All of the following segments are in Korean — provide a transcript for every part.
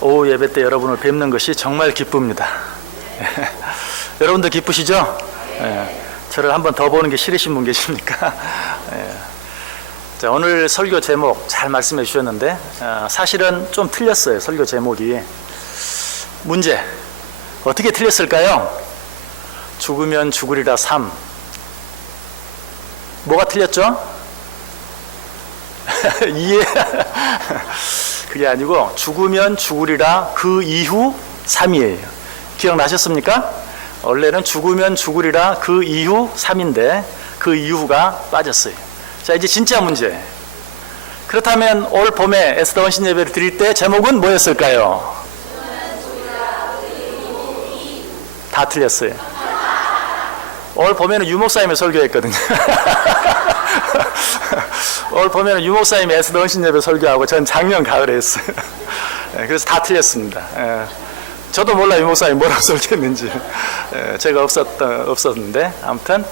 오후 예배 때 여러분을 뵙는 것이 정말 기쁩니다. 여러분도 기쁘시죠? 저를 한 번 더 보는 게 싫으신 분 계십니까? 자, 오늘 설교 제목 잘 말씀해 주셨는데 사실은 좀 틀렸어요. 설교 제목이. 문제 어떻게 틀렸을까요? 죽으면 죽으리라 3. 뭐가 틀렸죠? 이해. 그게 아니고 죽으면 죽으리라 그 이후 3이에요. 기억나셨습니까? 원래는 죽으면 죽으리라 그 이후 3인데 그 이후가 빠졌어요. 자, 이제 진짜 문제. 그렇다면 올 봄에 에스더 헌신 예배를 드릴 때 제목은 뭐였을까요? 다 틀렸어요. 올 봄에는 유목사님의 설교했거든요. 올 봄에는 유목사님의 에스더 헌신 예배 설교하고 전 작년 가을에 했어요. 그래서 다 틀렸습니다. 저도 몰라 유목사님 뭐라고 설교했는지. 제가 없었는데 아무튼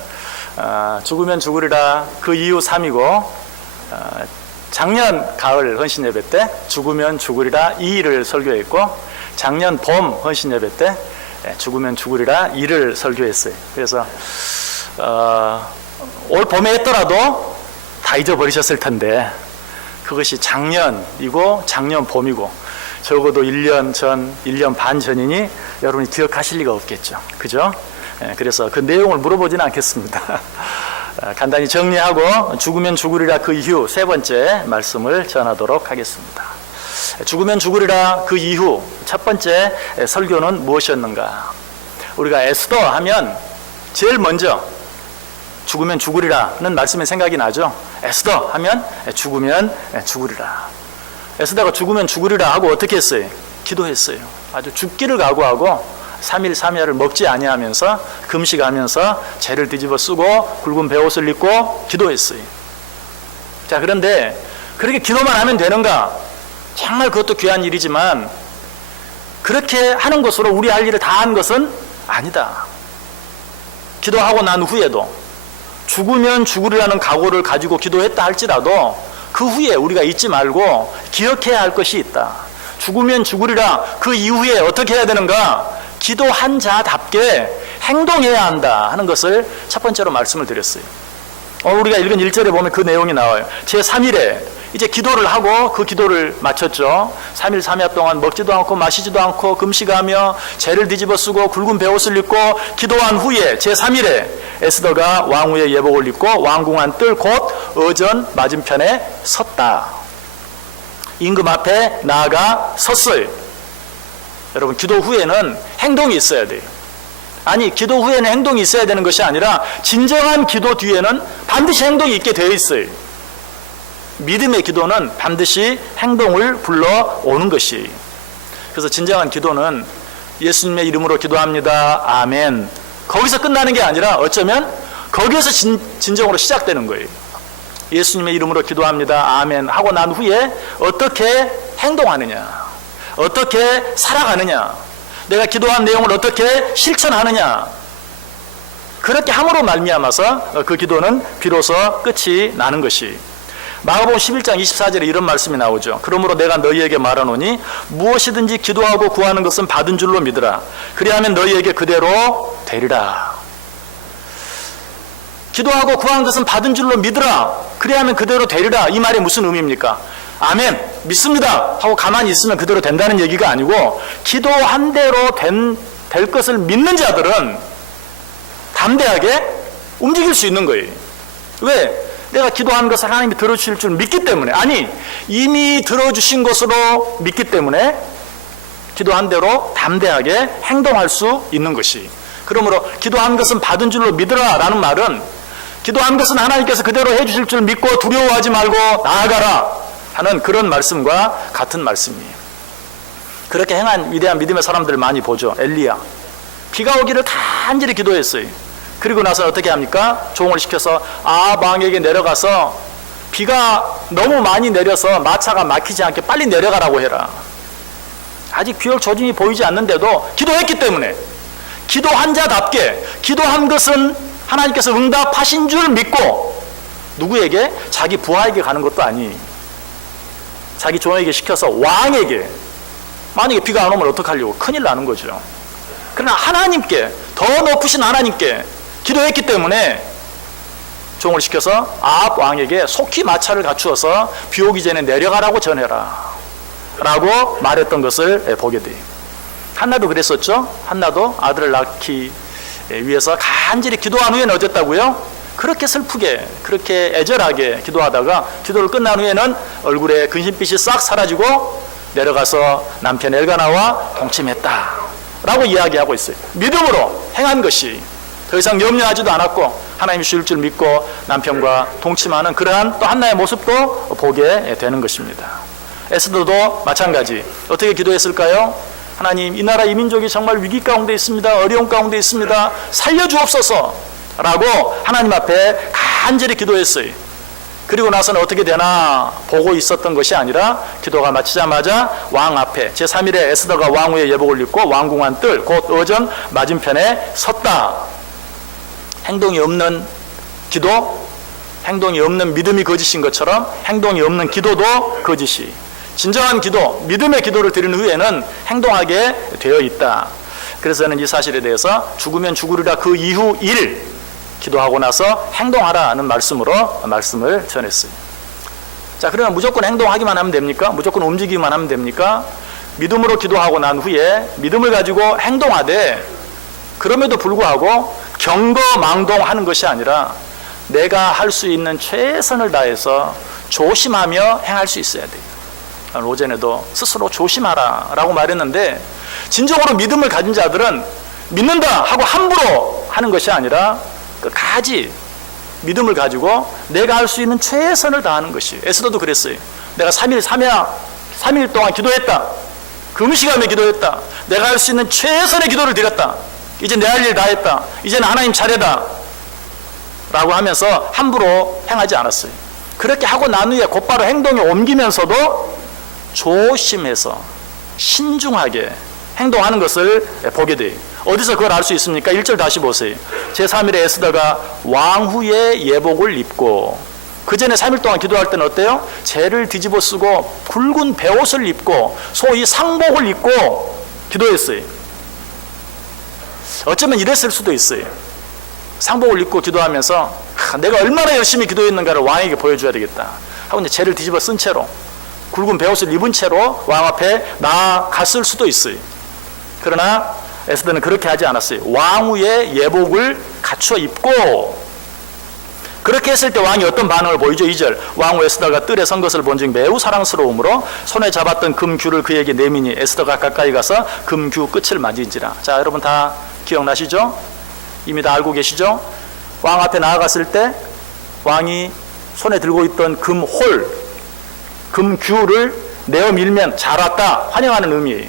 죽으면 죽으리라 그 이후 3이고 작년 가을 헌신 예배 때 죽으면 죽으리라 2를 설교했고 작년 봄 헌신 예배 때 죽으면 죽으리라 2를 설교했어요. 그래서 올 봄에 했더라도 다 잊어버리셨을 텐데 그것이 작년이고 작년 봄이고 적어도 1년 전, 1년 반 전이니 여러분이 기억하실 리가 없겠죠. 그죠? 그래서 그 내용을 물어보지는 않겠습니다. 간단히 정리하고 죽으면 죽으리라 그 이후 세 번째 말씀을 전하도록 하겠습니다. 죽으면 죽으리라 그 이후 첫 번째 설교는 무엇이었는가? 우리가 에스더 하면 제일 먼저 죽으면 죽으리라는 말씀이 생각이 나죠. 에스더 하면 죽으면 죽으리라. 에스더가 죽으면 죽으리라 하고 어떻게 했어요? 기도했어요. 아주 죽기를 각오하고 3일 3야를 먹지 아니하면서 금식하면서 죄를 뒤집어 쓰고 굵은 베옷을 입고 기도했어요. 자, 그런데 그렇게 기도만 하면 되는가? 정말 그것도 귀한 일이지만 그렇게 하는 것으로 우리 할 일을 다 한 것은 아니다. 기도하고 난 후에도 죽으면 죽으리라는 각오를 가지고 기도했다 할지라도 그 후에 우리가 잊지 말고 기억해야 할 것이 있다. 죽으면 죽으리라 그 이후에 어떻게 해야 되는가? 기도한 자답게 행동해야 한다 하는 것을 첫 번째로 말씀을 드렸어요. 우리가 읽은 1절에 보면 그 내용이 나와요. 제3일에 이제 기도를 하고 그 기도를 마쳤죠. 3일 3야 동안 먹지도 않고 마시지도 않고 금식하며 죄를 뒤집어 쓰고 굵은 베옷을 입고 기도한 후에 제3일에 에스더가 왕후의 예복을 입고 왕궁안 뜰 곧 어전 맞은편에 섰다. 임금 앞에 나아가 섰어요. 여러분, 기도 후에는 행동이 있어야 돼요. 아니, 기도 후에는 행동이 있어야 되는 것이 아니라 진정한 기도 뒤에는 반드시 행동이 있게 되어 있어요. 믿음의 기도는 반드시 행동을 불러오는 것이. 그래서 진정한 기도는 예수님의 이름으로 기도합니다. 아멘. 거기서 끝나는 게 아니라 어쩌면 거기에서 진정으로 시작되는 거예요. 예수님의 이름으로 기도합니다. 아멘. 하고 난 후에 어떻게 행동하느냐. 어떻게 살아가느냐. 내가 기도한 내용을 어떻게 실천하느냐. 그렇게 함으로 말미암아서 그 기도는 비로소 끝이 나는 것이. 마가복음 11장 24절에 이런 말씀이 나오죠. 그러므로 내가 너희에게 말하노니 무엇이든지 기도하고 구하는 것은 받은 줄로 믿으라. 그리하면 너희에게 그대로 되리라. 기도하고 구하는 것은 받은 줄로 믿으라. 그리하면 그대로 되리라. 이 말이 무슨 의미입니까? 아멘, 믿습니다 하고 가만히 있으면 그대로 된다는 얘기가 아니고 기도한 대로 될 것을 믿는 자들은 담대하게 움직일 수 있는 거예요. 왜? 내가 기도하는 것을 하나님이 들어주실 줄 믿기 때문에. 아니, 이미 들어주신 것으로 믿기 때문에 기도한 대로 담대하게 행동할 수 있는 것이. 그러므로 기도한 것은 받은 줄로 믿으라 라는 말은 기도한 것은 하나님께서 그대로 해주실 줄 믿고 두려워하지 말고 나아가라 하는 그런 말씀과 같은 말씀이에요. 그렇게 행한 위대한 믿음의 사람들을 많이 보죠. 엘리야, 비가 오기를 간절히 기도했어요. 그리고 나서 어떻게 합니까? 종을 시켜서 아방에게 내려가서 비가 너무 많이 내려서 마차가 막히지 않게 빨리 내려가라고 해라. 아직 귀열 조짐이 보이지 않는데도 기도했기 때문에 기도한 자답게 기도한 것은 하나님께서 응답하신 줄 믿고 누구에게? 자기 부하에게 가는 것도 아니 자기 종에게 시켜서 왕에게 만약에 비가 안 오면 어떡하려고? 큰일 나는 거죠. 그러나 하나님께, 더 높으신 하나님께 기도했기 때문에 종을 시켜서 아합 왕에게 속히 마차를 갖추어서 비 오기 전에 내려가라고 전해라 라고 말했던 것을 보게 돼요. 한나도 그랬었죠. 한나도 아들을 낳기 위해서 간절히 기도한 후에는 어땠다고요? 그렇게 슬프게, 그렇게 애절하게 기도하다가 기도를 끝난 후에는 얼굴에 근심빛이 싹 사라지고 내려가서 남편 엘가나와 동침했다 라고 이야기하고 있어요. 믿음으로 행한 것이 더 이상 염려하지도 않았고 하나님이 주실 줄 믿고 남편과 동침하는 그러한 또 한나의 모습도 보게 되는 것입니다. 에스더도 마찬가지. 어떻게 기도했을까요? 하나님, 이 나라 이 민족이 정말 위기 가운데 있습니다. 어려운 가운데 있습니다. 살려주옵소서 라고 하나님 앞에 간절히 기도했어요. 그리고 나서는 어떻게 되나 보고 있었던 것이 아니라 기도가 마치자마자 왕 앞에 제3일에 에스더가 왕후의 예복을 입고 왕궁안 뜰 곧 어전 맞은편에 섰다. 행동이 없는 기도, 행동이 없는 믿음이 거짓인 것처럼 행동이 없는 기도도 거짓이, 진정한 기도, 믿음의 기도를 드린 후에는 행동하게 되어 있다. 그래서 저는 이 사실에 대해서 죽으면 죽으리라 그 이후 일 기도하고 나서 행동하라는 말씀으로 말씀을 전했어요. 자, 그러면 무조건 행동하기만 하면 됩니까? 무조건 움직이기만 하면 됩니까? 믿음으로 기도하고 난 후에 믿음을 가지고 행동하되 그럼에도 불구하고 경거망동하는 것이 아니라 내가 할 수 있는 최선을 다해서 조심하며 행할 수 있어야 돼요. 오전에도 스스로 조심하라 라고 말했는데 진정으로 믿음을 가진 자들은 믿는다 하고 함부로 하는 것이 아니라 끝까지 믿음을 가지고 내가 할 수 있는 최선을 다하는 것이. 에스더도 그랬어요. 내가 3일 동안 기도했다. 금시간에 기도했다. 내가 할 수 있는 최선의 기도를 드렸다. 이제 내 할 일 다 했다. 이제는 하나님 차례다 라고 하면서 함부로 행하지 않았어요. 그렇게 하고 난 후에 곧바로 행동에 옮기면서도 조심해서 신중하게 행동하는 것을 보게 돼요. 어디서 그걸 알 수 있습니까? 1절 다시 보세요. 제3일에 에스더가 왕후의 예복을 입고, 그 전에 3일 동안 기도할 때는 어때요? 재를 뒤집어 쓰고 굵은 베옷을 입고 소위 상복을 입고 기도했어요. 어쩌면 이랬을 수도 있어요. 상복을 입고 기도하면서 내가 얼마나 열심히 기도했는가를 왕에게 보여줘야 되겠다 하고 이제 재를 뒤집어 쓴 채로 굵은 베옷을 입은 채로 왕 앞에 나아갔을 수도 있어요. 그러나 에스더는 그렇게 하지 않았어요. 왕후의 예복을 갖추어 입고, 그렇게 했을 때 왕이 어떤 반응을 보이죠? 2절 왕후 에스더가 뜰에 선 것을 본즉 매우 사랑스러우므로 손에 잡았던 금규를 그에게 내미니 에스더가 가까이 가서 금규 끝을 만진지라. 자, 여러분 다 기억나시죠? 이미 다 알고 계시죠? 왕 앞에 나아갔을 때 왕이 손에 들고 있던 금홀, 금규를 내어 밀면 잘 왔다 환영하는 의미예요.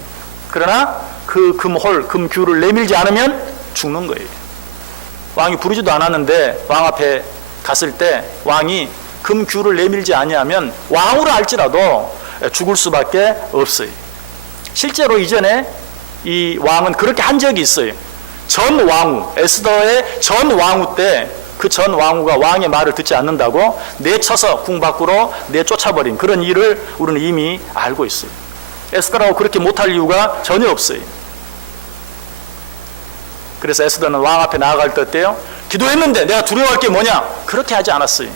그러나 그 금홀, 금규를 내밀지 않으면 죽는 거예요. 왕이 부르지도 않았는데 왕 앞에 갔을 때 왕이 금규를 내밀지 아니하면 왕후라 할지라도 죽을 수밖에 없어요. 실제로 이전에 이 왕은 그렇게 한 적이 있어요. 전 왕후, 에스더의 전 왕후 때 그 전 왕후가 왕의 말을 듣지 않는다고 내쳐서 궁 밖으로 내쫓아버린 그런 일을 우리는 이미 알고 있어요. 에스더라고 그렇게 못할 이유가 전혀 없어요. 그래서 에스더는 왕 앞에 나아갈 때 어때요? 기도했는데 내가 두려워할 게 뭐냐? 그렇게 하지 않았어요.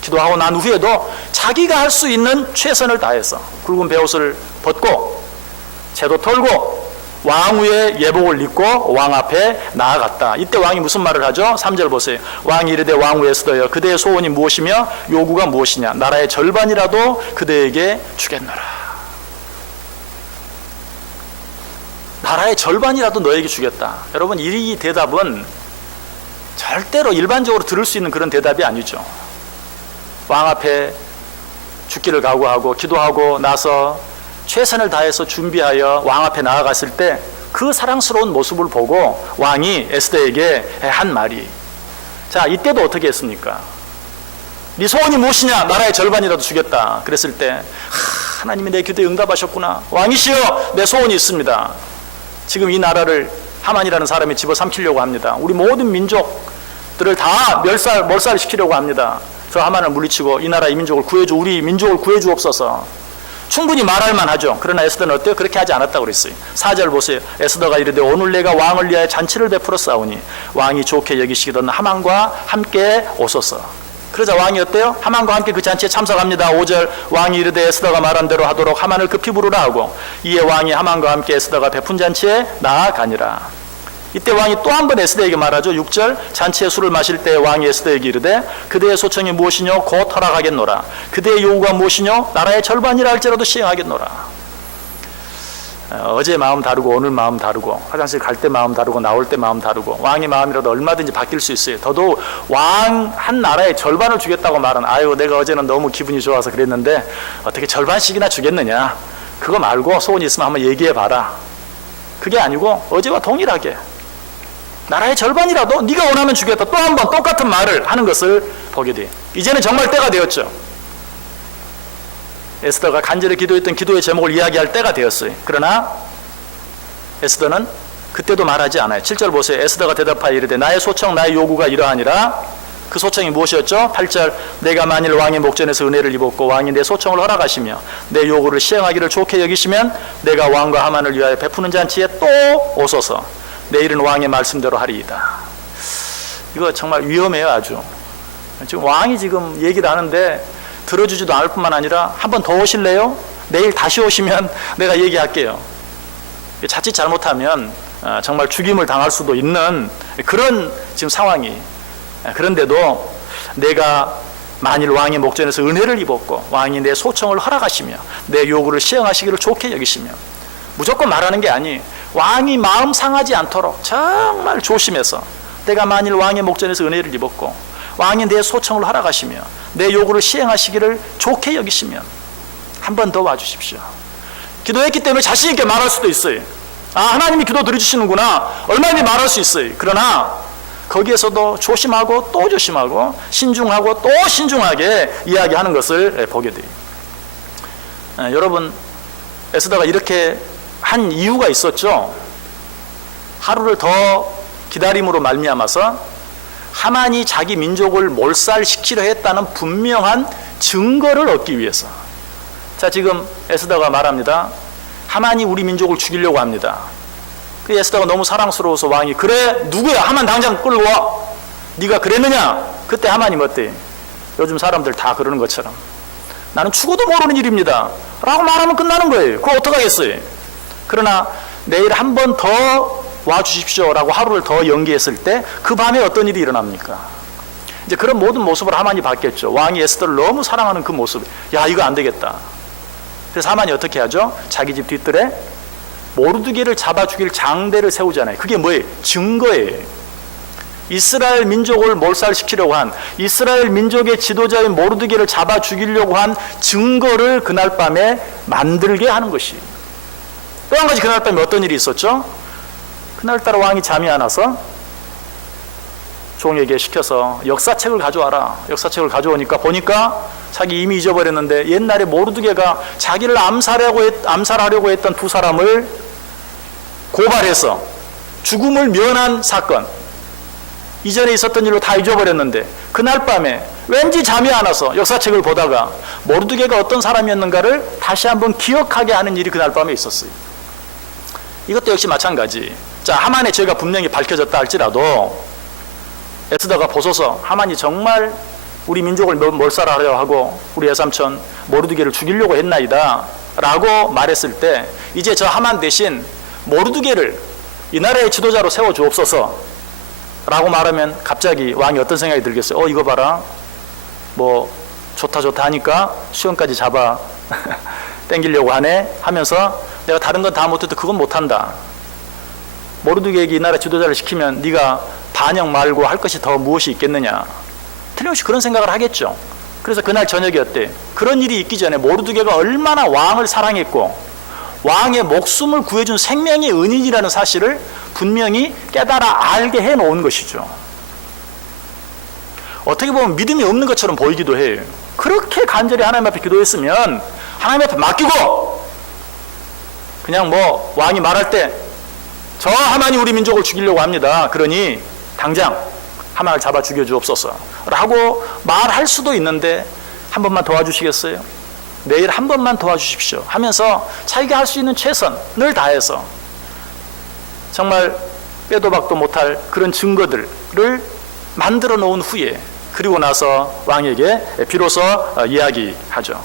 기도하고 난 후에도 자기가 할 수 있는 최선을 다해서 굵은 베옷을 벗고 채도 털고 왕후의 예복을 입고 왕 앞에 나아갔다. 이때 왕이 무슨 말을 하죠? 3절 보세요. 왕이 이르되 왕후 에스더여 그대의 소원이 무엇이며 요구가 무엇이냐? 나라의 절반이라도 그대에게 주겠노라. 나라의 절반이라도 너에게 주겠다. 여러분, 이 대답은 절대로 일반적으로 들을 수 있는 그런 대답이 아니죠. 왕 앞에 죽기를 각오하고 기도하고 나서 최선을 다해서 준비하여 왕 앞에 나아갔을 때 그 사랑스러운 모습을 보고 왕이 에스더에게 한 말이, 자, 이때도 어떻게 했습니까? 네 소원이 무엇이냐? 나라의 절반이라도 주겠다. 그랬을 때 하나님이 내 기도에 응답하셨구나. 왕이시여, 내 소원이 있습니다. 지금 이 나라를 하만이라는 사람이 집어삼키려고 합니다. 우리 모든 민족들을 다 몰살시키려고 합니다. 저 하만을 물리치고 이 나라 이 민족을 구해주, 우리 민족을 구해주옵소서. 충분히 말할 만하죠. 그러나 에스더는 어때요? 그렇게 하지 않았다고 그랬어요. 4절 보세요. 에스더가 이르되 오늘 내가 왕을 위하여 잔치를 베풀어 싸우니 왕이 좋게 여기시던 하만과 함께 오소서. 그러자 왕이 어때요? 하만과 함께 그 잔치에 참석합니다. 5절 왕이 이르되 에스더가 말한 대로 하도록 하만을 급히 부르라 하고 이에 왕이 하만과 함께 에스더가 베푼 잔치에 나아가니라. 이때 왕이 또 한 번 에스더에게 말하죠. 6절 잔치에 술을 마실 때 왕이 에스더에게 이르되 그대의 소청이 무엇이뇨? 곧 허락하겠노라. 그대의 요구가 무엇이뇨? 나라의 절반이라 할지라도 시행하겠노라. 어제 마음 다르고 오늘 마음 다르고 화장실 갈 때 마음 다르고 나올 때 마음 다르고 왕의 마음이라도 얼마든지 바뀔 수 있어요. 더더욱 왕 한 나라의 절반을 주겠다고 말은 아유 내가 어제는 너무 기분이 좋아서 그랬는데 어떻게 절반씩이나 주겠느냐. 그거 말고 소원이 있으면 한번 얘기해 봐라. 그게 아니고 어제와 동일하게 나라의 절반이라도 네가 원하면 주겠다. 또 한 번 똑같은 말을 하는 것을 보게 돼. 이제는 정말 때가 되었죠. 에스더가 간절히 기도했던 기도의 제목을 이야기할 때가 되었어요. 그러나 에스더는 그때도 말하지 않아요. 7절 보세요. 에스더가 대답하여 이르되 나의 소청 나의 요구가 이러하니라. 그 소청이 무엇이었죠? 8절 내가 만일 왕의 목전에서 은혜를 입었고 왕이 내 소청을 허락하시며 내 요구를 시행하기를 좋게 여기시면 내가 왕과 하만을 위하여 베푸는 잔치에 또 오소서. 내일은 왕의 말씀대로 하리이다. 이거 정말 위험해요. 아주. 지금 왕이 지금 얘기를 하는데 들어주지도 않을 뿐만 아니라 한 번 더 오실래요? 내일 다시 오시면 내가 얘기할게요. 자칫 잘못하면 정말 죽임을 당할 수도 있는 그런 지금 상황이. 그런데도 내가 만일 왕의 목전에서 은혜를 입었고 왕이 내 소청을 허락하시며 내 요구를 시행하시기를 좋게 여기시며 무조건 말하는 게 아니 왕이 마음 상하지 않도록 정말 조심해서 내가 만일 왕의 목전에서 은혜를 입었고 왕이 내 소청을 허락하시며 내 요구를 시행하시기를 좋게 여기시면 한 번 더 와주십시오. 기도했기 때문에 자신 있게 말할 수도 있어요. 아 하나님이 기도 들어주시는구나 얼마든지 말할 수 있어요. 그러나 거기에서도 조심하고 또 조심하고 신중하고 또 신중하게 이야기하는 것을 보게 돼요. 여러분 에스더가 이렇게 한 이유가 있었죠. 하루를 더 기다림으로 말미암아서 하만이 자기 민족을 몰살시키려 했다는 분명한 증거를 얻기 위해서. 자 지금 에스더가 말합니다. 하만이 우리 민족을 죽이려고 합니다. 그 에스더가 너무 사랑스러워서 왕이 그래 누구야 하만 당장 끌고 와. 네가 그랬느냐. 그때 하만이 어때? 요즘 사람들 다 그러는 것처럼 나는 죽어도 모르는 일입니다 라고 말하면 끝나는 거예요. 그거 어떡하겠어요. 그러나 내일 한 번 더 와주십시오 라고 하루를 더 연기했을 때 그 밤에 어떤 일이 일어납니까? 이제 그런 모든 모습을 하만이 봤겠죠. 왕이 에스더를 너무 사랑하는 그 모습. 야 이거 안 되겠다. 그래서 하만이 어떻게 하죠? 자기 집 뒤뜰에 모르드게를 잡아 죽일 장대를 세우잖아요. 그게 뭐예요? 증거예요. 이스라엘 민족을 몰살시키려고 한 이스라엘 민족의 지도자인 모르드게를 잡아 죽이려고 한 증거를 그날 밤에 만들게 하는 것이. 또 한 가지 그날 밤에 어떤 일이 있었죠? 그날따라 왕이 잠이 안 와서 종에게 시켜서 역사책을 가져와라. 역사책을 가져오니까 보니까 자기 이미 잊어버렸는데 옛날에 모르드게가 자기를 암살하려고 했던 두 사람을 고발해서 죽음을 면한 사건. 이전에 있었던 일로 다 잊어버렸는데 그날 밤에 왠지 잠이 안 와서 역사책을 보다가 모르드게가 어떤 사람이었는가를 다시 한번 기억하게 하는 일이 그날 밤에 있었어요. 이것도 역시 마찬가지. 자, 하만의 죄가 분명히 밝혀졌다 할지라도 에스더가 보소서 하만이 정말 우리 민족을 몰살하려 하고 우리 외삼촌 모르드게를 죽이려고 했나이다 라고 말했을 때 이제 저 하만 대신 모르드게를 이 나라의 지도자로 세워주옵소서 라고 말하면 갑자기 왕이 어떤 생각이 들겠어요? 이거 봐라 뭐 좋다 하니까 수영까지 잡아 땡기려고 하네 하면서 내가 다른 건 다 못해도 그건 못한다. 모르드게에게 이 나라 지도자를 시키면 네가 반역 말고 할 것이 더 무엇이 있겠느냐. 틀림없이 그런 생각을 하겠죠. 그래서 그날 저녁에 어때? 그런 일이 있기 전에 모르드게가 얼마나 왕을 사랑했고 왕의 목숨을 구해준 생명의 은인이라는 사실을 분명히 깨달아 알게 해놓은 것이죠. 어떻게 보면 믿음이 없는 것처럼 보이기도 해요. 그렇게 간절히 하나님 앞에 기도했으면 하나님 앞에 맡기고 그냥 뭐 왕이 말할 때 저 하만이 우리 민족을 죽이려고 합니다. 그러니 당장 하만을 잡아 죽여주옵소서 라고 말할 수도 있는데 한 번만 도와주시겠어요? 내일 한 번만 도와주십시오 하면서 자기가 할 수 있는 최선을 다해서 정말 빼도 박도 못할 그런 증거들을 만들어 놓은 후에 그리고 나서 왕에게 비로소 이야기하죠.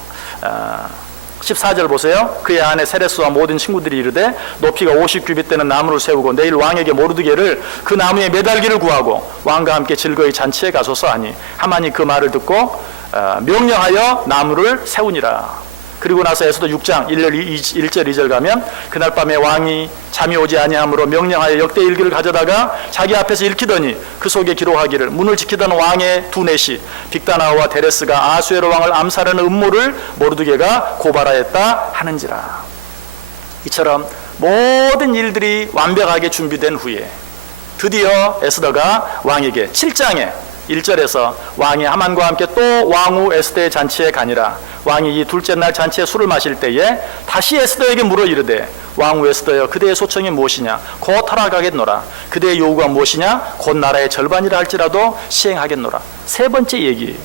14절 보세요. 그의 아내 세레스와 모든 친구들이 이르되 높이가 50규빗 되는 나무를 세우고 내일 왕에게 모르드게를 그 나무에 매달기를 구하고 왕과 함께 즐거이 잔치에 가소서 하니 하만이 그 말을 듣고 명령하여 나무를 세우니라. 그리고 나서 에스더 6장 1절 2절 가면 그날 밤에 왕이 잠이 오지 아니하므로 명령하여 역대 일기를 가져다가 자기 앞에서 읽히더니 그 속에 기록하기를 문을 지키던 왕의 두 내시 빅다나와 데레스가 아수에로 왕을 암살하는 음모를 모르드게가 고발하였다 하는지라. 이처럼 모든 일들이 완벽하게 준비된 후에 드디어 에스더가 왕에게 7장에 1절에서 왕이 하만과 함께 또 왕후 에스더의 잔치에 가니라. 왕이 이 둘째 날 잔치에 술을 마실 때에 다시 에스더에게 물어 이르되 왕후 에스더여 그대의 소청이 무엇이냐 곧 허락하겠노라. 그대의 요구가 무엇이냐 곧 나라의 절반이라 할지라도 시행하겠노라. 세 번째 얘기.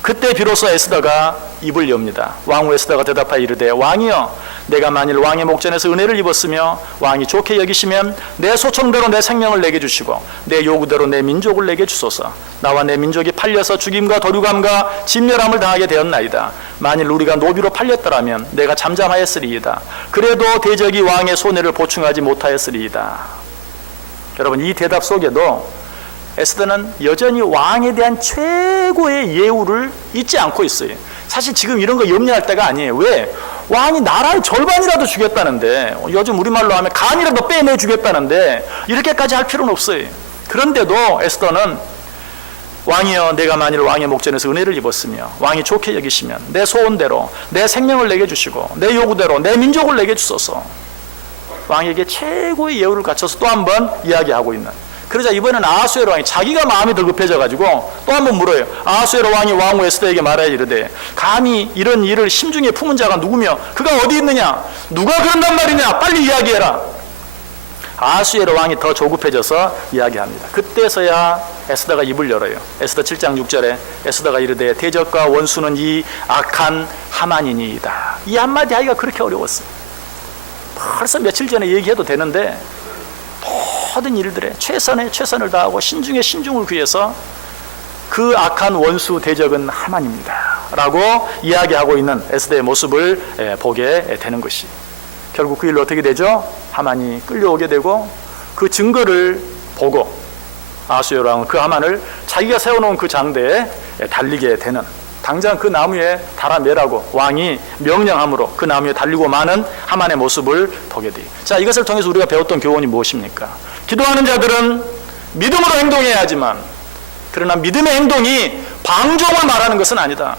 그때 비로소 에스더가 입을 엽니다. 왕후 에스더가 대답하여 이르되 왕이여 내가 만일 왕의 목전에서 은혜를 입었으며 왕이 좋게 여기시면 내 소청대로 내 생명을 내게 주시고 내 요구대로 내 민족을 내게 주소서. 나와 내 민족이 팔려서 죽임과 도륙함과 진멸함을 당하게 되었나이다. 만일 우리가 노비로 팔렸더라면 내가 잠잠하였으리이다. 그래도 대적이 왕의 손해를 보충하지 못하였으리이다. 여러분 이 대답 속에도 에스더는 여전히 왕에 대한 최고의 예우를 잊지 않고 있어요. 사실 지금 이런 거 염려할 때가 아니에요. 왜? 왕이 나라의 절반이라도 주겠다는데, 요즘 우리말로 하면 간이라도 빼내 주겠다는데 이렇게까지 할 필요는 없어요. 그런데도 에스더는 왕이여 내가 만일 왕의 목전에서 은혜를 입었으며 왕이 좋게 여기시면 내 소원대로 내 생명을 내게 주시고 내 요구대로 내 민족을 내게 주소서. 왕에게 최고의 예우를 갖춰서 또 한 번 이야기하고 있는. 그러자 이번에는 아하수에로 왕이 자기가 마음이 더 급해져가지고 또 한 번 물어요. 아하수에로 왕이 왕후 에스더에게 말하여 이르되 감히 이런 일을 심중에 품은 자가 누구며 그가 어디 있느냐? 누가 그런단 말이냐? 빨리 이야기해라. 아하수에로 왕이 더 조급해져서 이야기합니다. 그때서야 에스더가 입을 열어요. 에스더 7장 6절에 에스더가 이르되 대적과 원수는 이 악한 하만이니이다. 이 한마디 하기가 그렇게 어려웠어요. 벌써 며칠 전에 얘기해도 되는데 모든 일들에 최선을 다하고 신중에 신중을 구해서 그 악한 원수 대적은 하만입니다 라고 이야기하고 있는 에스더의 모습을 보게 되는 것이, 결국 그 일로 어떻게 되죠? 하만이 끌려오게 되고 그 증거를 보고 아하수에로 왕은 그 하만을 자기가 세워놓은 그 장대에 달리게 되는, 당장 그 나무에 달아매라고 왕이 명령함으로 그 나무에 달리고 마는 하만의 모습을 보게 돼요. 자, 이것을 통해서 우리가 배웠던 교훈이 무엇입니까? 기도하는 자들은 믿음으로 행동해야 하지만, 그러나 믿음의 행동이 방종을 말하는 것은 아니다.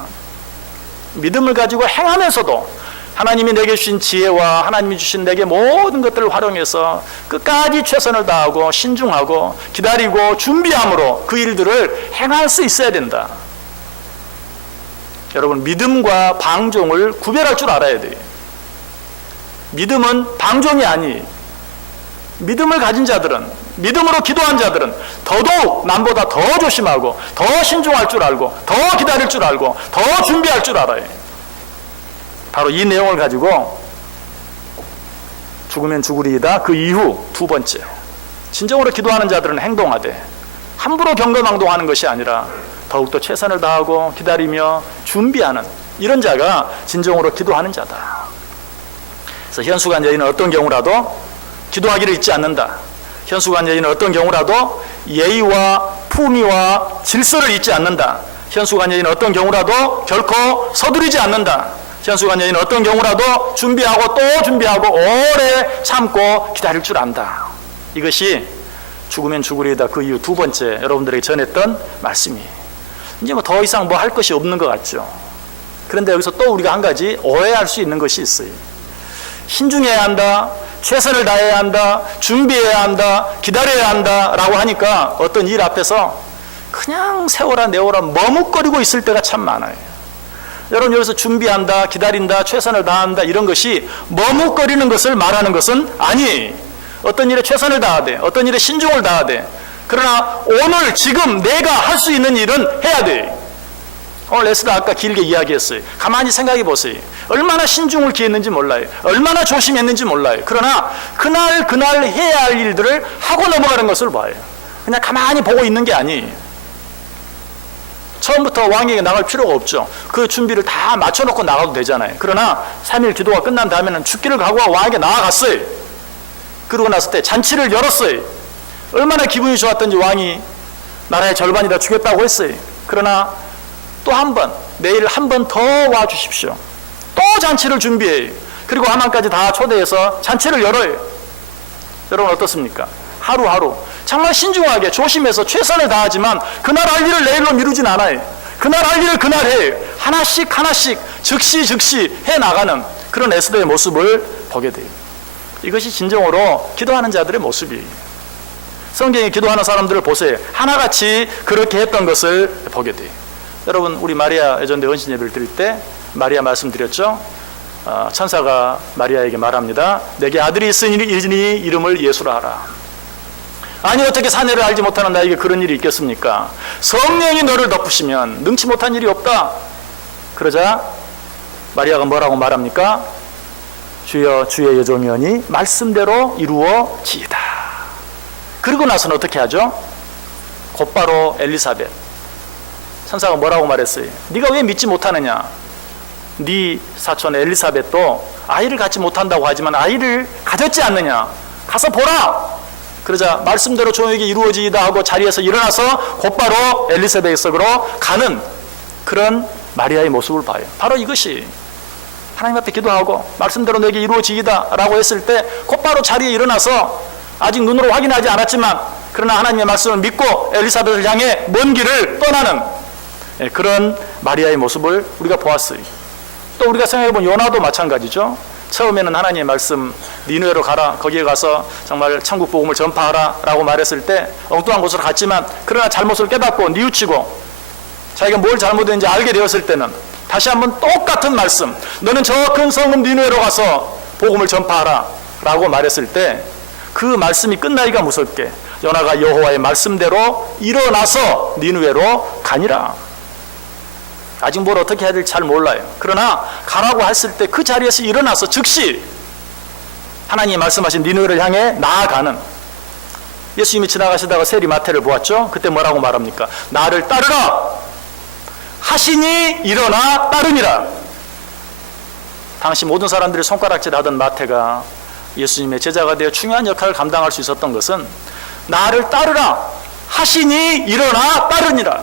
믿음을 가지고 행하면서도 하나님이 내게 주신 지혜와 하나님이 주신 내게 모든 것들을 활용해서 끝까지 최선을 다하고 신중하고 기다리고 준비함으로 그 일들을 행할 수 있어야 된다. 여러분, 믿음과 방종을 구별할 줄 알아야 돼요. 믿음은 방종이 아니에요. 믿음을 가진 자들은, 믿음으로 기도한 자들은 더더욱 남보다 더 조심하고 더 신중할 줄 알고 더 기다릴 줄 알고 더 준비할 줄 알아요. 바로 이 내용을 가지고 죽으면 죽으리이다. 그 이후 두 번째, 진정으로 기도하는 자들은 행동하되 함부로 경거망동하는 것이 아니라 더욱더 최선을 다하고 기다리며 준비하는 이런 자가 진정으로 기도하는 자다. 그래서 현수간 여인은 어떤 경우라도 기도하기를 잊지 않는다. 현수간 여인은 어떤 경우라도 예의와 품위와 질서를 잊지 않는다. 현수간 여인은 어떤 경우라도 결코 서두르지 않는다. 현수간 여인은 어떤 경우라도 준비하고 또 준비하고 오래 참고 기다릴 줄 안다. 이것이 죽으면 죽으리이다. 그 이후 두 번째 여러분들에게 전했던 말씀이에요. 이제 뭐 더 이상 뭐 할 것이 없는 것 같죠. 그런데 여기서 또 우리가 한 가지 오해할 수 있는 것이 있어요. 신중해야 한다, 최선을 다해야 한다, 준비해야 한다, 기다려야 한다 라고 하니까 어떤 일 앞에서 그냥 세워라 내워라 머뭇거리고 있을 때가 참 많아요. 여러분, 여기서 준비한다, 기다린다, 최선을 다한다 이런 것이 머뭇거리는 것을 말하는 것은 아니에요. 어떤 일에 최선을 다하되 어떤 일에 신중을 다하되, 그러나 오늘 지금 내가 할 수 있는 일은 해야 돼. 오늘 에스더 아까 길게 이야기했어요. 가만히 생각해 보세요. 얼마나 신중을 기했는지 몰라요. 얼마나 조심했는지 몰라요. 그러나 그날 해야 할 일들을 하고 넘어가는 것을 봐요. 그냥 가만히 보고 있는 게 아니에요. 처음부터 왕에게 나갈 필요가 없죠. 그 준비를 다 맞춰놓고 나가도 되잖아요. 그러나 3일 기도가 끝난 다음에는 죽기를 각오하고 왕에게 나아갔어요. 그러고 났을 때 잔치를 열었어요. 얼마나 기분이 좋았던지 왕이 나라의 절반이 다 주겠다고 했어요. 그러나 또 한 번, 내일 한 번 더 와주십시오. 또 잔치를 준비해요. 그리고 하만까지 다 초대해서 잔치를 열어요. 여러분 어떻습니까? 하루하루 정말 신중하게 조심해서 최선을 다하지만 그날 할 일을 내일로 미루진 않아요. 그날 할 일을 그날 해요. 하나씩 즉시 해나가는 그런 에스더의 모습을 보게 돼요. 이것이 진정으로 기도하는 자들의 모습이에요. 성경에 기도하는 사람들을 보세요. 하나같이 그렇게 했던 것을 보게 돼요. 여러분 우리 마리아 예전대 헌신 예배를 드릴 때 마리아 말씀드렸죠. 천사가 마리아에게 말합니다. 내게 아들이 있으니 이름을 예수라 하라. 아니 어떻게 사내를 알지 못하는 나에게 그런 일이 있겠습니까? 성령이 너를 덮으시면 능치 못한 일이 없다. 그러자 마리아가 뭐라고 말합니까? 주여 주의 여종이오니 말씀대로 이루어지이다. 그리고 나서는 어떻게 하죠? 곧바로 엘리사벳 천사가 뭐라고 말했어요? 네가 왜 믿지 못하느냐? 네 사촌 엘리사벳도 아이를 갖지 못한다고 하지만 아이를 가졌지 않느냐? 가서 보라. 그러자 말씀대로 종에게 이루어지이다 하고 자리에서 일어나서 곧바로 엘리사벳 속으로 가는 그런 마리아의 모습을 봐요. 바로 이것이 하나님 앞에 기도하고 말씀대로 내게 이루어지이다 라고 했을 때 곧바로 자리에 일어나서 아직 눈으로 확인하지 않았지만 그러나 하나님의 말씀을 믿고 엘리사벳을 향해 먼 길을 떠나는 그런 마리아의 모습을 우리가 보았어요. 또 우리가 생각해본 요나도 마찬가지죠. 처음에는 하나님의 말씀 니느웨로 가라, 거기에 가서 정말 천국 복음을 전파하라 라고 말했을 때 엉뚱한 곳으로 갔지만 그러나 잘못을 깨닫고 뉘우치고 자기가 뭘 잘못했는지 알게 되었을 때는 다시 한번 똑같은 말씀, 너는 저 큰 성읍 니느웨로 가서 복음을 전파하라 라고 말했을 때 그 말씀이 끝나기가 무섭게 요나가 여호와의 말씀대로 일어나서 니느웨로 가니라. 아직 뭘 어떻게 해야 될지 잘 몰라요. 그러나 가라고 했을 때 그 자리에서 일어나서 즉시 하나님이 말씀하신 니느웨를 향해 나아가는, 예수님이 지나가시다가 세리 마태를 보았죠. 그때 뭐라고 말합니까? 나를 따르라 하시니 일어나 따르니라. 당시 모든 사람들이 손가락질 하던 마태가 예수님의 제자가 되어 중요한 역할을 감당할 수 있었던 것은 나를 따르라 하시니 일어나 따르니라.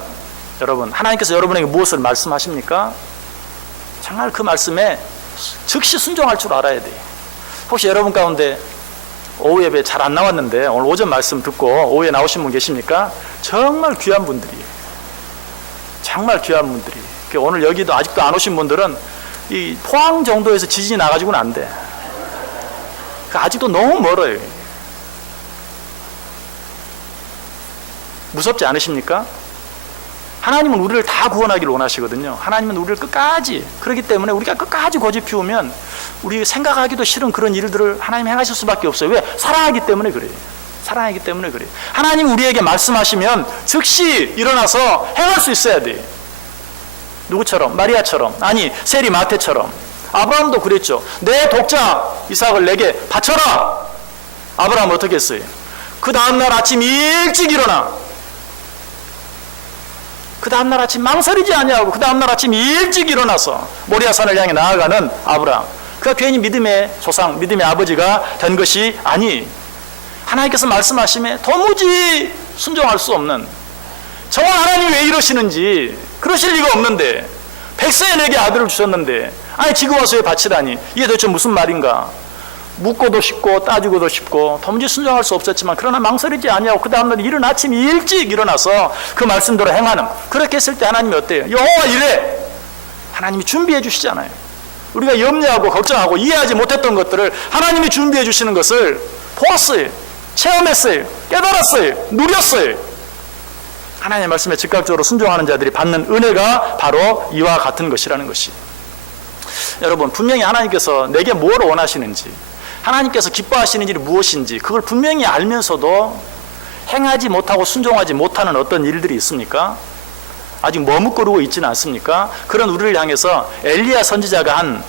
여러분, 하나님께서 여러분에게 무엇을 말씀하십니까? 정말 그 말씀에 즉시 순종할 줄 알아야 돼요. 혹시 여러분 가운데 오후 예배 잘 안 나왔는데 오늘 오전 말씀 듣고 오후에 나오신 분 계십니까? 정말 귀한 분들이에요. 정말 귀한 분들이. 오늘 여기도 아직도 안 오신 분들은 이 포항 정도에서 지진이 나가지고는 안 돼. 아직도 너무 멀어요. 무섭지 않으십니까? 하나님은 우리를 다 구원하기를 원하시거든요. 하나님은 우리를 끝까지, 그렇기 때문에 우리가 끝까지 고집 피우면 우리 생각하기도 싫은 그런 일들을 하나님이 행하실 수밖에 없어요. 왜? 사랑하기 때문에 그래요. 사랑하기 때문에 그래요. 하나님 우리에게 말씀하시면 즉시 일어나서 행할 수 있어야 돼요. 누구처럼? 마리아처럼, 아니 세리 마태처럼. 아브라함도 그랬죠. 내 독자 이삭을 내게 바쳐라. 아브라함은 어떻게 했어요? 그 다음날 아침 일찍 일어나. 그 다음날 아침 망설이지 아니하고 그 다음날 아침 일찍 일어나서 모리아산을 향해 나아가는 아브라함. 그가 괜히 믿음의 조상, 믿음의 아버지가 된 것이 아니, 하나님께서 말씀하심에 도무지 순종할 수 없는, 정말 하나님이 왜 이러시는지, 그러실 리가 없는데 100세에 내게 아들을 주셨는데 아니 지금 와서 왜 바치다니, 이게 도대체 무슨 말인가. 묻고도 싶고 따지고도 싶고 도무지 순종할 수 없었지만 그러나 망설이지 아니하고 그 다음날 이른 아침 일찍 일어나서 그 말씀대로 행하는, 그렇게 했을 때 하나님이 어때요? 여호와 이래. 하나님이 준비해 주시잖아요. 우리가 염려하고 걱정하고 이해하지 못했던 것들을 하나님이 준비해 주시는 것을 보았어요. 체험했어요. 깨달았어요. 누렸어요. 하나님의 말씀에 즉각적으로 순종하는 자들이 받는 은혜가 바로 이와 같은 것이라는 것이. 여러분, 분명히 하나님께서 내게 뭘 원하시는지, 하나님께서 기뻐하시는 일이 무엇인지 그걸 분명히 알면서도 행하지 못하고 순종하지 못하는 어떤 일들이 있습니까? 아직 머뭇거리고 있지는 않습니까? 그런 우리를 향해서 엘리야 선지자가 한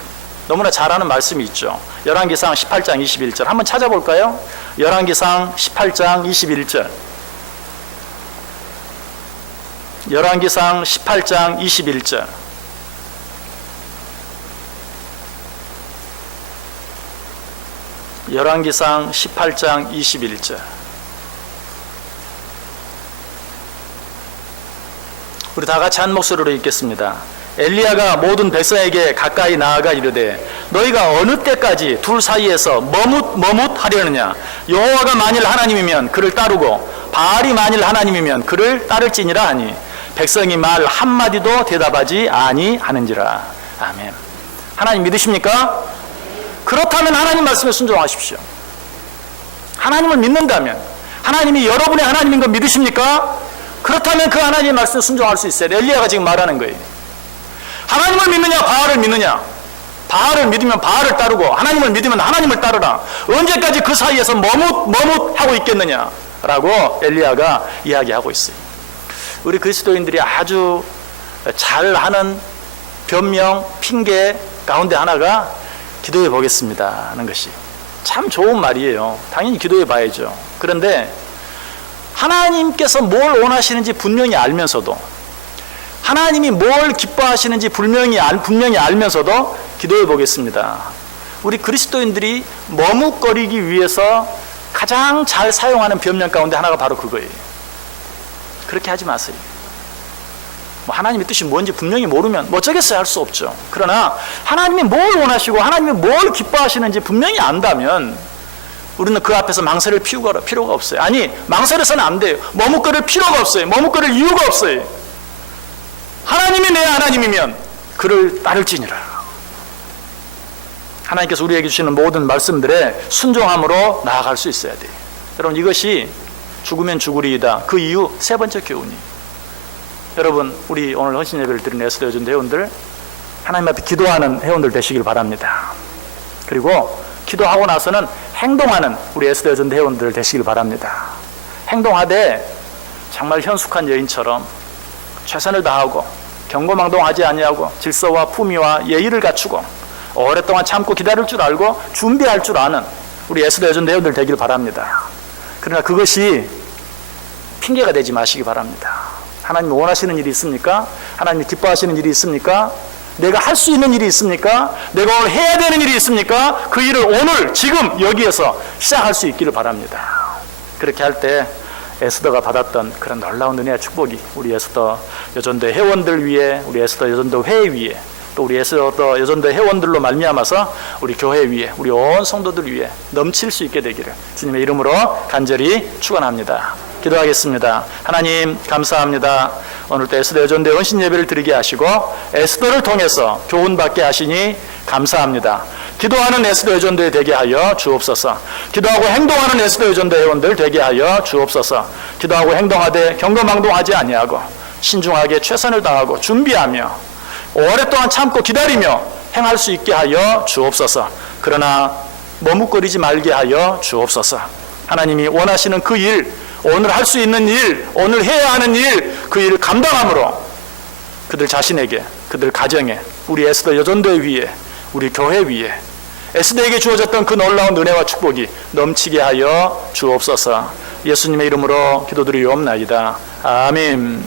너무나 잘 아는 말씀이 있죠. 열왕기상 18장 21절 한번 찾아볼까요? 열왕기상 18장 21절. 열왕기상 18장 21절. 열왕기상 18장 21절. 우리 다 같이 한 목소리로 읽겠습니다. 엘리야가 모든 백성에게 가까이 나아가 이르되 너희가 어느 때까지 둘 사이에서 머뭇하려느냐. 여호와가 만일 하나님이면 그를 따르고 바알이 만일 하나님이면 그를 따를지니라 하니 백성이 말 한마디도 대답하지 아니하는지라. 아멘. 하나님 믿으십니까? 그렇다면 하나님 말씀에 순종하십시오. 하나님을 믿는다면, 하나님이 여러분의 하나님인 거 믿으십니까? 그렇다면 그 하나님의 말씀에 순종할 수 있어요. 엘리야가 지금 말하는 거예요. 하나님을 믿느냐 바알을 믿느냐. 바알을 믿으면 바알을 따르고 하나님을 믿으면 하나님을 따르라. 언제까지 그 사이에서 머뭇하고 있겠느냐 라고 엘리야가 이야기하고 있어요. 우리 그리스도인들이 아주 잘하는 변명, 핑계 가운데 하나가 기도해 보겠습니다 하는 것이 참 좋은 말이에요. 당연히 기도해 봐야죠. 그런데 하나님께서 뭘 원하시는지 분명히 알면서도, 하나님이 뭘 기뻐하시는지 분명히 알면서도 기도해 보겠습니다. 우리 그리스도인들이 머뭇거리기 위해서 가장 잘 사용하는 변명 가운데 하나가 바로 그거예요. 그렇게 하지 마세요. 하나님의 뜻이 뭔지 분명히 모르면 어쩌겠어요, 할 수 없죠. 그러나 하나님이 뭘 원하시고 하나님이 뭘 기뻐하시는지 분명히 안다면 우리는 그 앞에서 망설일 필요가 없어요. 아니, 망설여서는 안 돼요. 머뭇거릴 필요가 없어요. 머뭇거릴 이유가 없어요. 하나님이 내 하나님이면 그를 따를지니라. 하나님께서 우리에게 주시는 모든 말씀들에 순종함으로 나아갈 수 있어야 돼요. 여러분, 이것이 죽으면 죽으리이다. 그 이유 세 번째 교훈이, 여러분, 우리 오늘 헌신 예배를 드리는 에스더 여전도 회원들, 하나님 앞에 기도하는 회원들 되시길 바랍니다. 그리고 기도하고 나서는 행동하는 우리 에스더 여전도 회원들 되시길 바랍니다. 행동하되 정말 현숙한 여인처럼 최선을 다하고 경고망동하지 아니하고 질서와 품위와 예의를 갖추고 오랫동안 참고 기다릴 줄 알고 준비할 줄 아는 우리 에스더 여전도 회원들 되길 바랍니다. 그러나 그것이 핑계가 되지 마시기 바랍니다. 하나님이 원하시는 일이 있습니까? 하나님이 기뻐하시는 일이 있습니까? 내가 할 수 있는 일이 있습니까? 내가 오늘 해야 되는 일이 있습니까? 그 일을 오늘 지금 여기에서 시작할 수 있기를 바랍니다. 그렇게 할 때 에스더가 받았던 그런 놀라운 은혜와 축복이 우리 에스더 여전도 회원들 위에, 우리 에스더 여전도 회 위에, 또 우리 에스더 여전도 회원들로 말미암아서 우리 교회 위에, 우리 온 성도들 위에 넘칠 수 있게 되기를 주님의 이름으로 간절히 축원합니다. 기도하겠습니다. 하나님 감사합니다. 오늘도 에스더 여전도의 헌신 예배를 드리게 하시고 에스더를 통해서 교훈받게 하시니 감사합니다. 기도하는 에스더 여전도에 되게 하여 주옵소서. 기도하고 행동하는 에스더 여전도 회원들 되게 하여 주옵소서. 기도하고 행동하되 경거망동하지 아니하고 신중하게 최선을 다하고 준비하며 오랫동안 참고 기다리며 행할 수 있게 하여 주옵소서. 그러나 머뭇거리지 말게 하여 주옵소서. 하나님이 원하시는 그 일, 오늘 할 수 있는 일, 오늘 해야 하는 일, 그 일을 감당함으로 그들 자신에게, 그들 가정에, 우리 에스더 여전도회 위에, 우리 교회 위에 에스더에게 주어졌던 그 놀라운 은혜와 축복이 넘치게 하여 주옵소서. 예수님의 이름으로 기도드리옵나이다. 아멘.